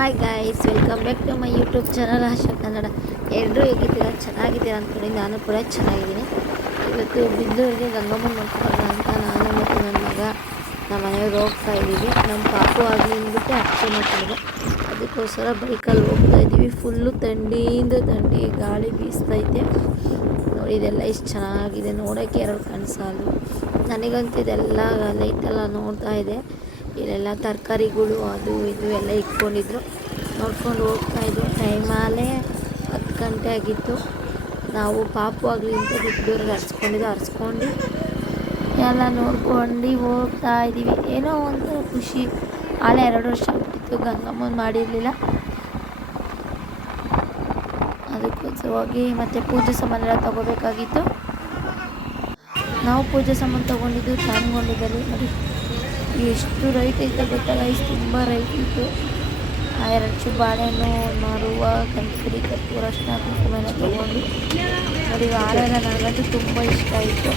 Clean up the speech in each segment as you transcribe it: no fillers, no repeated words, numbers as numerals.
Hi guys, welcome back to my YouTube channel Asha Kannada. ಎಲ್ಲರೂ ಹೇಗಿದ್ದೀರಾ? ಚೆನ್ನಾಗಿದ್ದೀರಾ ಅಂದ್ಕೊಂಡು ನಾನು ಕೂಡ ಚೆನ್ನಾಗಿದ್ದೀನಿ. ಇವತ್ತು ಬಿದ್ದೂರಿಗೆ ಗಂಗಮ್ಮನ ನೋಡ್ಕೊಳ್ಳೋಣ ಅಂತ ನಾನು ಮತ್ತು ನನ್ನ ಮಗ ನಮ್ಮ ಮನೆಯವ್ರು ಹೋಗ್ತಾ ಇದ್ದೀವಿ. ನಮ್ಮ ಪಾಪು ಆಗಲಿ ಅಂದ್ಬಿಟ್ಟು ಅಕ್ಷೆ ಮಾಡ್ತಿದ್ರು. ಅದಕ್ಕೋಸ್ಕರ ಬೈಕಲ್ಲಿ ಹೋಗ್ತಾ ಇದ್ದೀವಿ. ಫುಲ್ಲು ಥಂಡಿಯಿಂದ ಥಂಡಿ ಗಾಳಿ ಬೀಸ್ತೈತೆ ನೋಡಿ. ಇದೆಲ್ಲ ಇಷ್ಟು ಚೆನ್ನಾಗಿದೆ ನೋಡೋಕ್ಕೆ ಎರಡು ಕನಸಾಲು. ನನಗಂತೂ ಇದೆಲ್ಲ ಲೈಟೆಲ್ಲ ನೋಡ್ತಾ ಇದೆ. ಇಲ್ಲೆಲ್ಲ ತರಕಾರಿಗಳು ಅದು ಇದು ಎಲ್ಲ ಇಟ್ಕೊಂಡಿದ್ರು, ನೋಡ್ಕೊಂಡು ಹೋಗ್ತಾಯಿದ್ವು. ಟೈಮಲ್ಲೇ 10 ಗಂಟೆ ಆಗಿತ್ತು. ನಾವು ಪಾಪು ಆಗಲಿ ಅಂತ ಬಿದ್ದೂರಿಗೆ ಹರಿಸ್ಕೊಂಡು ಎಲ್ಲ ನೋಡ್ಕೊಂಡು ಹೋಗ್ತಾ ಇದ್ದೀವಿ. ಏನೋ ಒಂಥರ ಖುಷಿ. ಆಳೆ 2 ವರ್ಷ ಆಗ್ಬಿಟ್ಟಿತ್ತು, ಗಂಗಮ್ಮನ ಮಾಡಿರಲಿಲ್ಲ. ಅದಕ್ಕೋಸ್ಕರ ಹೋಗಿ ಮತ್ತು ಪೂಜೆ ಸಾಮಾನೆಲ್ಲ ತೊಗೋಬೇಕಾಗಿತ್ತು. ನಾವು ಪೂಜೆ ಸಾಮಾನು ತೊಗೊಂಡಿದ್ದು ಚಾಮಗೊಂಡಿದ್ದಲ್ಲಿ ನೋಡಿ. ಎಷ್ಟು ರೈಟ್ ಐತೆ ಗೊತ್ತಾ ಗೈಸ್, ತುಂಬ ರೈಟ್ ಇತ್ತು. 2 ಚೂರು ಬಾಳೆಹಣ್ಣು, ಮಾರುವ ಕಂಕರಿ ಕರ್ಪೂರ ಅರಿಶಿನ ಕುಂಕುಮ ಎಲ್ಲ ತೊಗೊಂಡು ನೋಡಿ. ಹಾರ ಎಲ್ಲ ನನಗಂತೂ ತುಂಬ ಇಷ್ಟ ಆಯಿತು,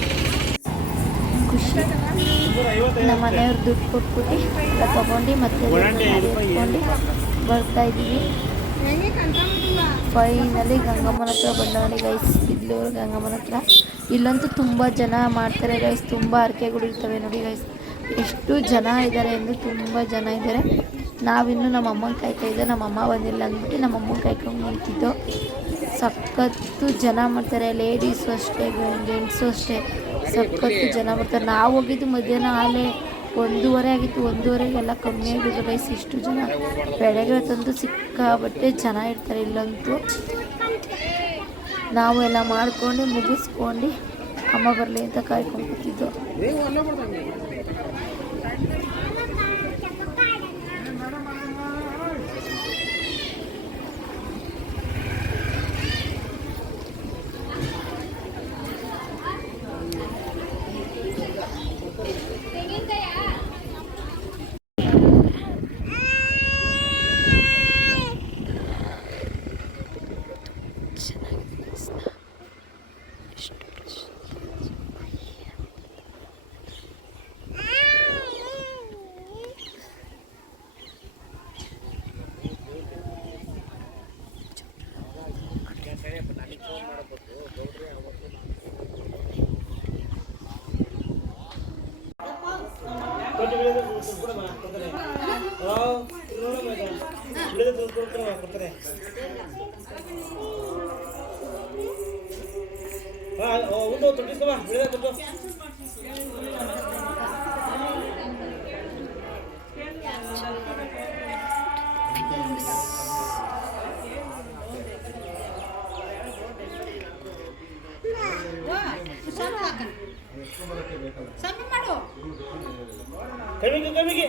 ಖುಷಿ. ನಮ್ಮ ಮನೆಯವ್ರು ದುಡ್ಡು ಕೊಟ್ಬಿಟ್ಟು ಎಲ್ಲ ತೊಗೊಂಡು ಮತ್ತೆ ಎತ್ಕೊಂಡು ಬರ್ತಾಯಿದ್ದೀವಿ. ಫೈನಲಿ ಗಂಗಮ್ಮನ ಹತ್ರ ಬಂದವನಿ ಗೈಸ್, ಬಿದ್ದೂರು ಗಂಗಮ್ಮನ ಹತ್ರ. ಇಲ್ಲಂತೂ ತುಂಬ ಜನ ಮಾಡ್ತಾರೆ ಗೈಸ್, ತುಂಬ ಹರಕೆಗಳು ಇರ್ತವೆ ನೋಡಿ ಗೈಸ್. ಎಷ್ಟು ಜನ ಇದ್ದಾರೆ ಅಂದರೆ ತುಂಬ ಜನ ಇದ್ದಾರೆ. ನಾವಿನ್ನೂ ನಮ್ಮ ಅಮ್ಮನ ಕಾಯ್ತಾಯಿದ್ದೆ, ನಮ್ಮ ಅಮ್ಮ ಬಂದಿಲ್ಲ ಅಂದ್ಬಿಟ್ಟು ನಮ್ಮ ಅಮ್ಮನ ಕಾಯ್ಕೊಂಡು ನಿಂತಿದ್ದು. ಸಖತ್ತು ಜನ ಮಾಡ್ತಾರೆ, ಲೇಡೀಸು ಅಷ್ಟೇ, ಜೆಂಟ್ಸು ಅಷ್ಟೇ, ಸಖತ್ತು ಜನ ಮಾಡ್ತಾರೆ. ನಾವು ಹೋಗಿದ್ದು ಮಧ್ಯಾಹ್ನ ಆಲೇ 1:30 ಆಗಿತ್ತು. 1:30ಗೆಲ್ಲ ಕಮ್ಮಿ ಆಗಿದ್ದು ಗೈಸ್, ಇಷ್ಟು ಜನ. ಬೆಳಗ್ಗೆ ಹೊತ್ತಂತೂ ಸಿಕ್ಕಾಬಟ್ಟೆ ಜನ ಇರ್ತಾರೆ ಇಲ್ಲಂತೂ. ನಾವು ಎಲ್ಲ ಮಾಡ್ಕೊಂಡು ಮುಗಿಸ್ಕೊಂಡು ಅಮ್ಮ ಬರಲಿ ಅಂತ ಕಾಯ್ಕೊಂಡು ಕೂತಿದ್ದು. ಕಮಿಗೆ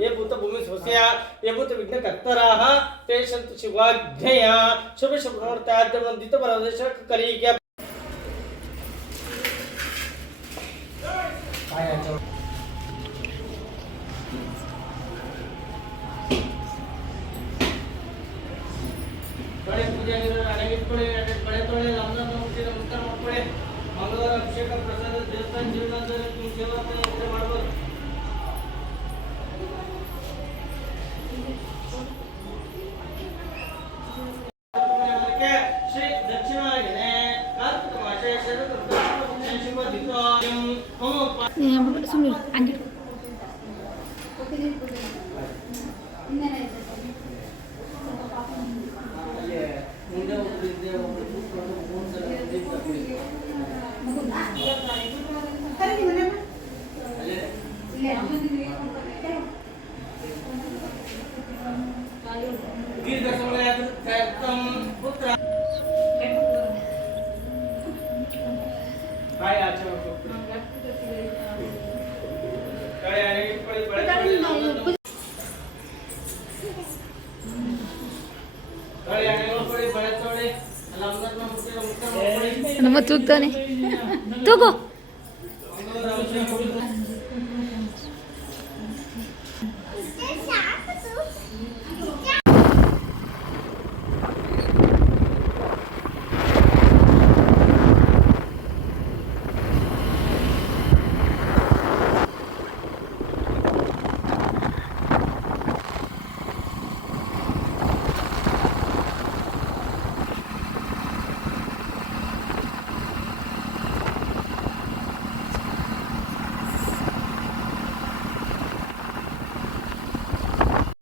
ये भूत भूमि स्वस्या ये भूत विघ्न कर्तराः ते सन्तु शिवाज्ञया शुभ शुभ मुहूर्ताद्य वन्दित परदेश कलिज्ञ बड़े पूजा अनेक बड़े तोड़े रामनाथ मूर्ति नमस्कार ಮಾಡ್ಕೊಳ್ಳಿ. ಮಂಗಳವಾರ ಅಭಿಷೇಕ ಪ್ರಸಾದ ದೇವಸ್ಥಾನ ಜೀವನದಲ್ಲಿ ನೀವು ಸೇವಾ ಮಾಡಬಹುದು. ಸುಮ್ಮನೆ ಹಂಗೆ ಬಳೆ ಎಣ್ಣೆ ನೋಡ್ಕೊಳ್ಳಿ, ಬಳೆ ತೊಗೊಳ್ಳಿ. ಅಲ್ಲ ಅಮ್ಮನ ಮುಟ್ಟಿರೋ ಮುಟ್ಟ ನೋಡ್ಕೊಳ್ಳಿ. ನಮ್ಮ ತೂಗ್ತಾನೆ ತೂಗು